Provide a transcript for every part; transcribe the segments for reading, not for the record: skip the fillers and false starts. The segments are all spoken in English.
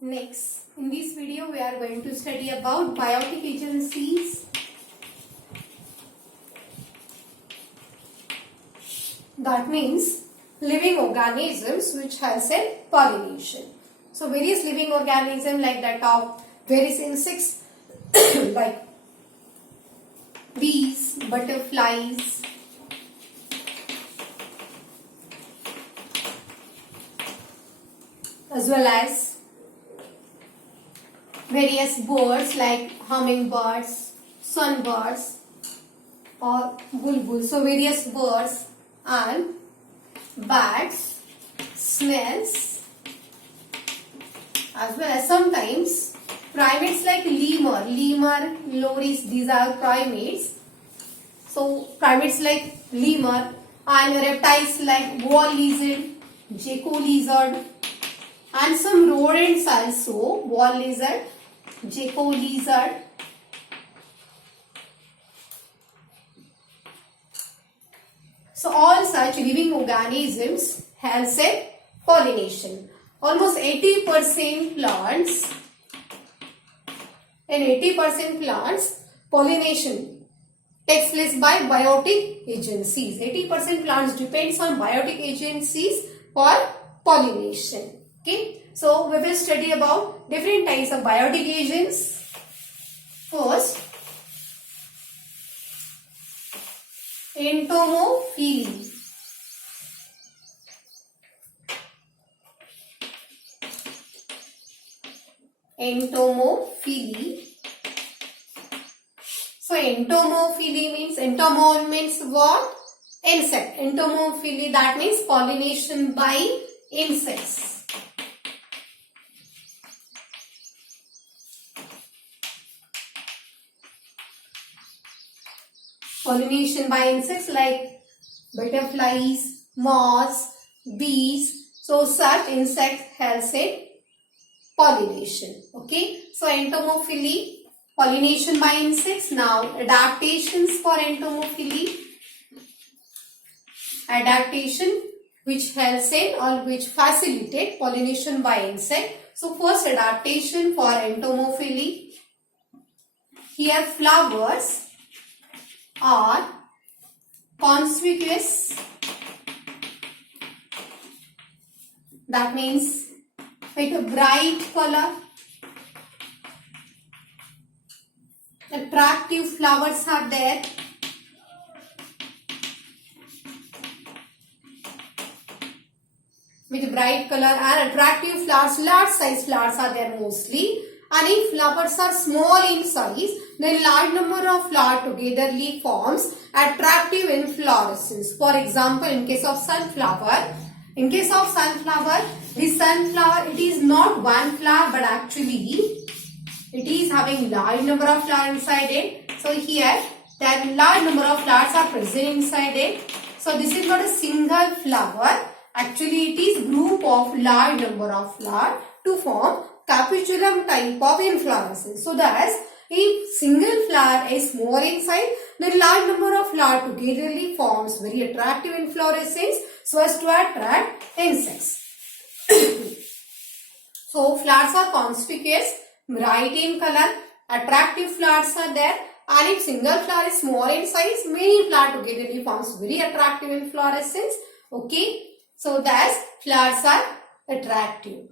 Next, in this video we are going to study about biotic agencies. That means living organisms which has a pollination. So various living organisms like that of various insects like bees, butterflies, as well as various birds like hummingbirds, sunbirds or bulbuls. So various birds and bats, snails, as well as sometimes primates like lemur, loris, these are primates. So primates like lemur and reptiles like wall lizard, gecko lizard, and some rodents also, wall lizard, gecko lizard. So all such living organisms has a pollination. Almost 80% plants, in 80% plants, pollination takes place by biotic agencies. 80% plants depends on biotic agencies for pollination. Okay, so we will study about different types of biotic agents. First, entomophily. Entomophily. So entomophily means, entomol means what? Insect. Entomophily, that means pollination by insects. Pollination by insects like butterflies, moths, bees. So such insects has a pollination. Okay. So entomophily, pollination by insects. Now adaptations for entomophily. Adaptation which helps in or which facilitate pollination by insect. So first adaptation for entomophily. Here flowers are conspicuous. That means with a bright color. Attractive flowers are there. With bright color and attractive flowers, large size flowers are there mostly. And if flowers are small in size, then large number of flowers togetherly forms attractive inflorescence. For example, in case of sunflower, the sunflower, it is not one flower but actually it is having large number of flowers inside it. So here that large number of flowers are present inside it. So this is not a single flower. Actually it is group of large number of flowers to form capitulum type of inflorescence. So thus if single flower is more in size, then large number of flowers togetherly forms very attractive inflorescence so as to attract insects. So flowers are conspicuous, bright in color, attractive flowers are there, and if single flower is small in size, many flowers togetherly forms very attractive inflorescence. Okay, so thus flowers are attractive.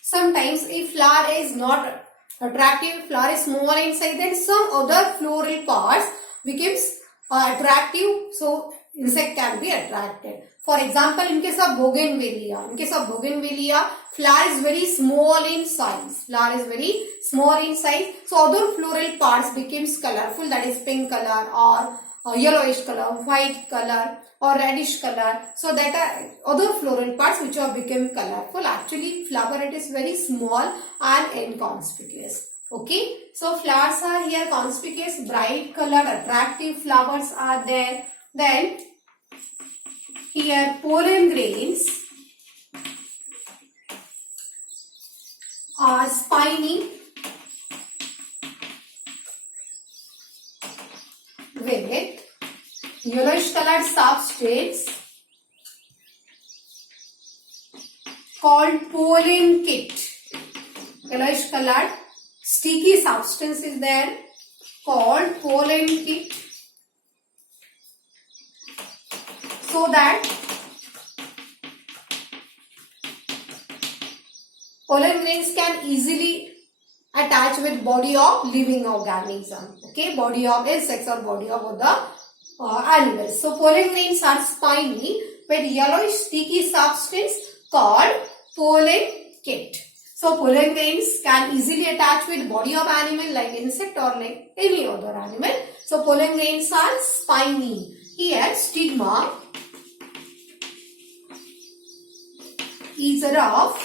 Sometimes if flower is not attractive, flower is small in size, then some other floral parts becomes attractive, so insect can be attracted. For example, in case of bougainvillea, flower is very small in size. So other floral parts becomes colorful, that is pink color or yellowish color, white color or reddish color. So that are other floral parts which have become colorful. Actually flower it is very small and inconspicuous. Okay, so flowers are here conspicuous, bright color, attractive flowers are there. Then here pollen grains are spiny with yellowish colored substrates called pollen kit. Yellowish colored sticky substance is there called pollen kit, so that pollen grains can easily attach with body of living organism. Okay, body of insects or body of other animals. So pollen grains are spiny with yellowish sticky substance called pollen kit. So pollen grains can easily attach with body of animal like insect or like any other animal. So pollen grains are spiny. Here stigma is rough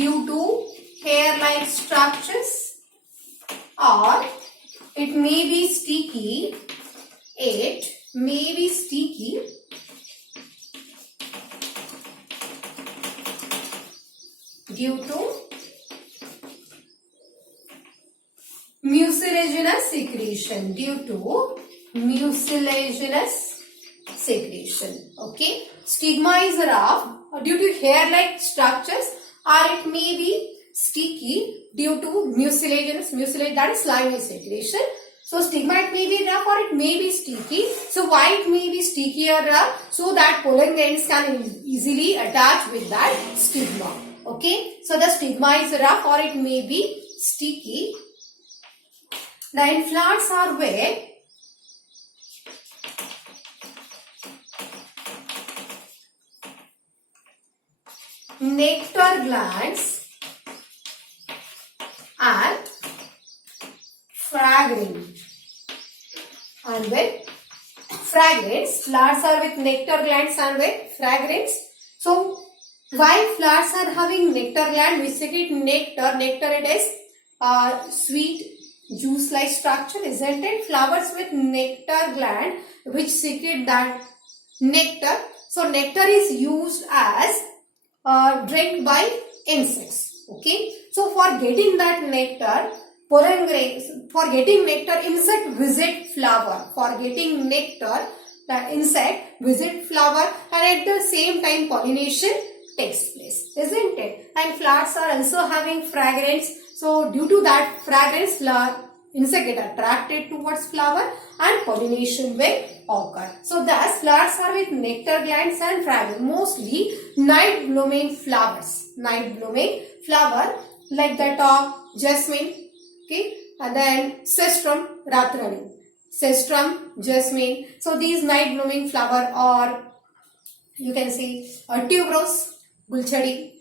due to hair-like structures, or it may be sticky. It may be sticky due to mucilaginous secretion. Due to mucilaginous secretion. Okay. Stigma is rough due to hair-like structures, or it may be sticky due to mucilaginous, that is slimy secretion. So stigma, it may be rough or it may be sticky. So why it may be sticky or rough? So that pollen grains can easily attach with that stigma. Okay. So the stigma is rough or it may be sticky. The inflorescence are wet. Nectar glands and fragrant. And with fragrance, flowers are with nectar glands and with fragrance. So why flowers are having nectar gland? We secrete nectar. Nectar, it is sweet juice-like structure, isn't it? Flowers with nectar gland which secrete that nectar. So nectar is used as drink by insects. Okay. So for getting that nectar, pollen grains, for getting nectar, insect visit flower. For getting nectar, the insect visit flower, and at the same time pollination takes place, isn't it? And flowers are also having fragrance. So due to that fragrance, insect get attracted towards flower and pollination will occur. So thus flowers are with nectar glands and fragrance. Mostly night blooming flowers. Night blooming flower like that of jasmine. Okay. And then Cestrum ratrani. Cestrum, jasmine. So these night blooming flower, or you can see tuberose, gulchadi.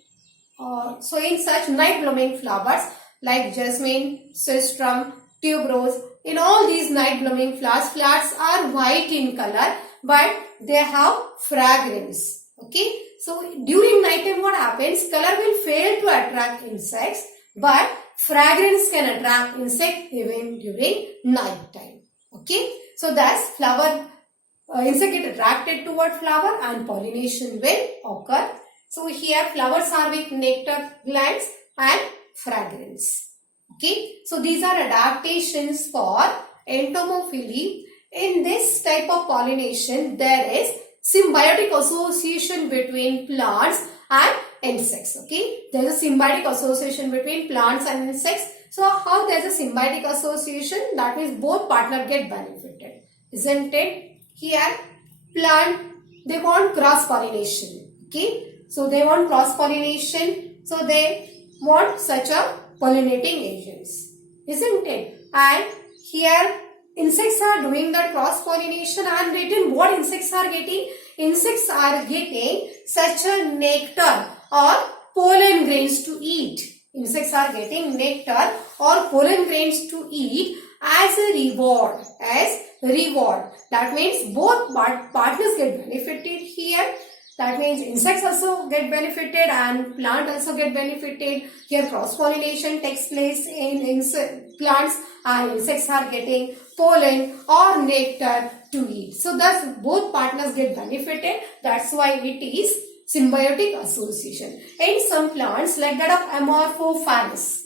So in such night blooming flowers like jasmine, cestrum, tuberose, in all these night blooming flowers, flowers are white in color but they have fragrance. Okay. So during night time what happens? Color will fail to attract insects, but fragrance can attract insect even during night time. Okay. So thus flower, insect get attracted toward flower and pollination will occur. So here flowers are with nectar glands and fragrance. Okay. So these are adaptations for entomophily. In this type of pollination, there is symbiotic association between plants and insects. Okay. There is a symbiotic association between plants and insects. So how there is a symbiotic association? That means both partners get benefited, isn't it? Here plant, they want cross pollination. Okay. So they want cross pollination. So they want such a pollinating agents, isn't it? And here insects are doing that cross pollination, and written what insects are getting? Insects are getting such a nectar or pollen grains to eat. Insects are getting nectar or pollen grains to eat as a reward. As reward. That means both partners get benefited here. That means insects also get benefited and plant also get benefited. Here cross pollination takes place in plants and insects are getting pollen or nectar to eat. So thus both partners get benefited. That's why it is symbiotic association. In some plants like that of Amorphophallus,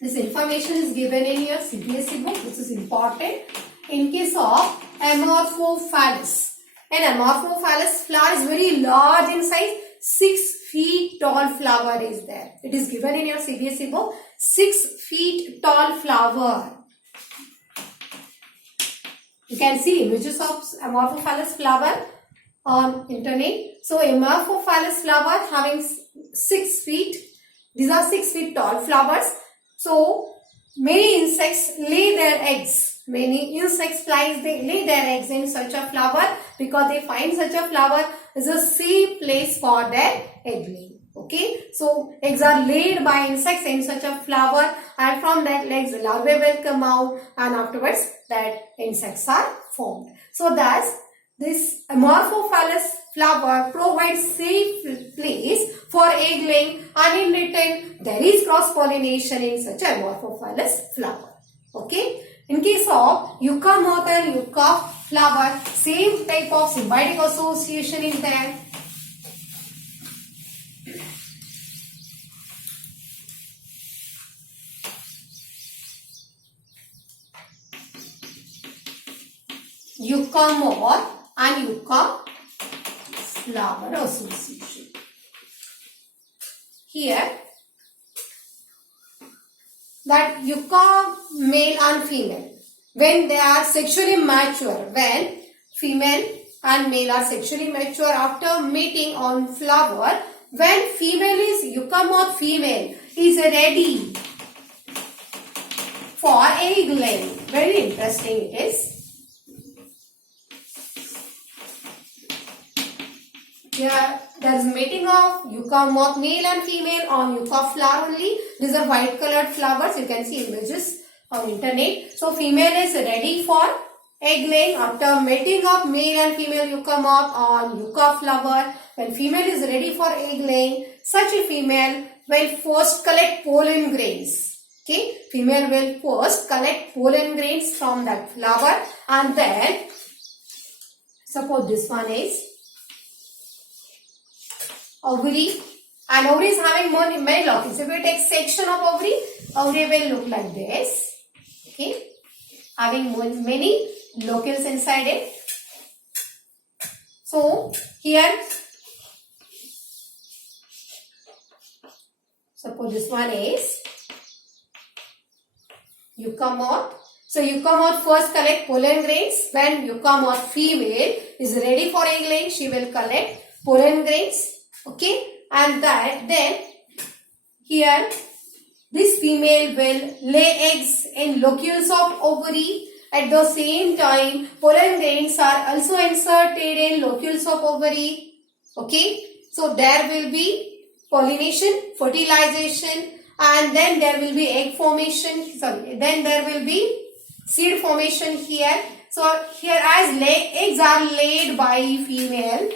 this information is given in your CBSE book. This is important. In case of Amorphophallus, An Amorphophallus flower is very large in size. 6 feet tall flower is there. It is given in your CBSE book. 6 feet tall flower. You can see images of Amorphophallus flower on internet. So Amorphophallus flower having 6 feet. These are 6 feet tall flowers. So many insects lay their eggs. Many insects flies, they lay their eggs in such a flower because they find such a flower is a safe place for their egg laying. Okay, so eggs are laid by insects in such a flower, and from that eggs larvae will come out, and afterwards that insects are formed. So thus this Amorphophallus flower provides safe place for egg laying, and in return there is cross pollination in such Amorphophallus flower. Okay. In case of yucca moth and yucca flower, same type of symbiotic association is there. Yucca moth and yucca flower association. Here, that yucca male and female, when they are sexually mature, when female and male are sexually mature after mating on flower, when female is yucca moth female is ready for egg laying. Very interesting it is. Here there is mating of yucca moth male and female on yucca flower only. These are white colored flowers. You can see images on internet. So female is ready for egg laying after mating of male and female yucca moth on yucca flower. When female is ready for egg laying, such a female will first collect pollen grains. Okay, female will first collect pollen grains from that flower, and then suppose this one is ovary, and ovary is having many locus. If we take section of ovary, ovary will look like this. Okay, having many locales inside it. So here, suppose this one is yucca moth. So yucca moth first collect pollen grains. When yucca moth female is ready for egg laying, she will collect pollen grains. Okay, and then here this female will lay eggs in locules of ovary. At the same time, pollen grains are also inserted in locules of ovary. Okay, so there will be pollination, fertilization, and then there will be egg formation. Sorry, then there will be seed formation here. So here as eggs are laid by female.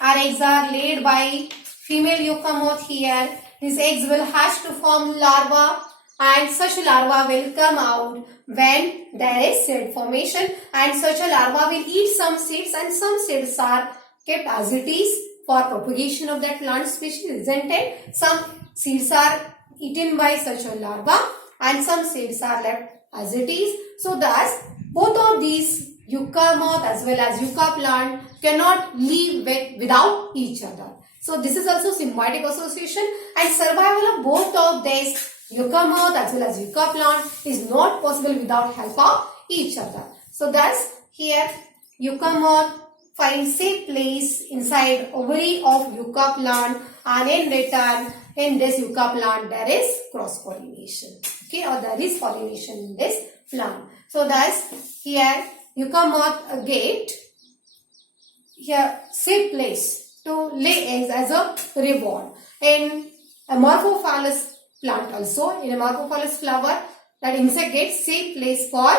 Our eggs are laid by female yucca moth here. These eggs will hatch to form larva, and such larva will come out when there is seed formation, and such a larva will eat some seeds, and some seeds are kept as it is for propagation of that plant species, isn't it? Some seeds are eaten by such a larva and some seeds are left as it is. So thus both of these yucca moth as well as yucca plant cannot live without each other. So this is also symbiotic association, and survival of both of these yucca moth as well as yucca plant is not possible without help of each other. So thus here yucca moth finds safe place inside ovary of yucca plant, and in return in this yucca plant there is cross pollination. Okay, or there is pollination in this plant. So thus here yucca moth get here safe place to lay eggs as a reward. In Amorphophallus plant also, in Amorphophallus flower, that insect gets safe place for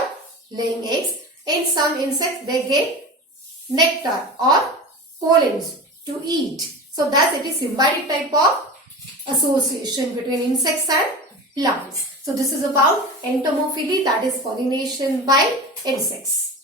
laying eggs. In some insects they get nectar or pollens to eat. So thus it is symbiotic type of association between insects and plants. So this is about entomophily, that is pollination by insects.